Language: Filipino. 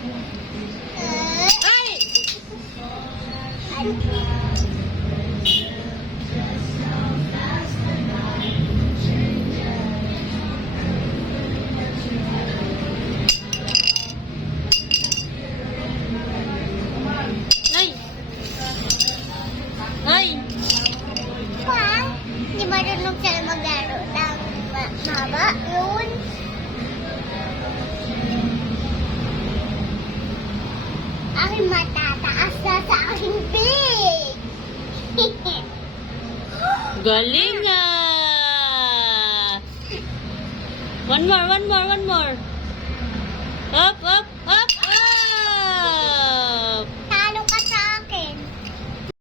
Ay! Ay! Ay! Pa, hindi marunong sila maglaro ng mama. Yun. Aking matataas na sa aking big. Galing nga! One more. Up!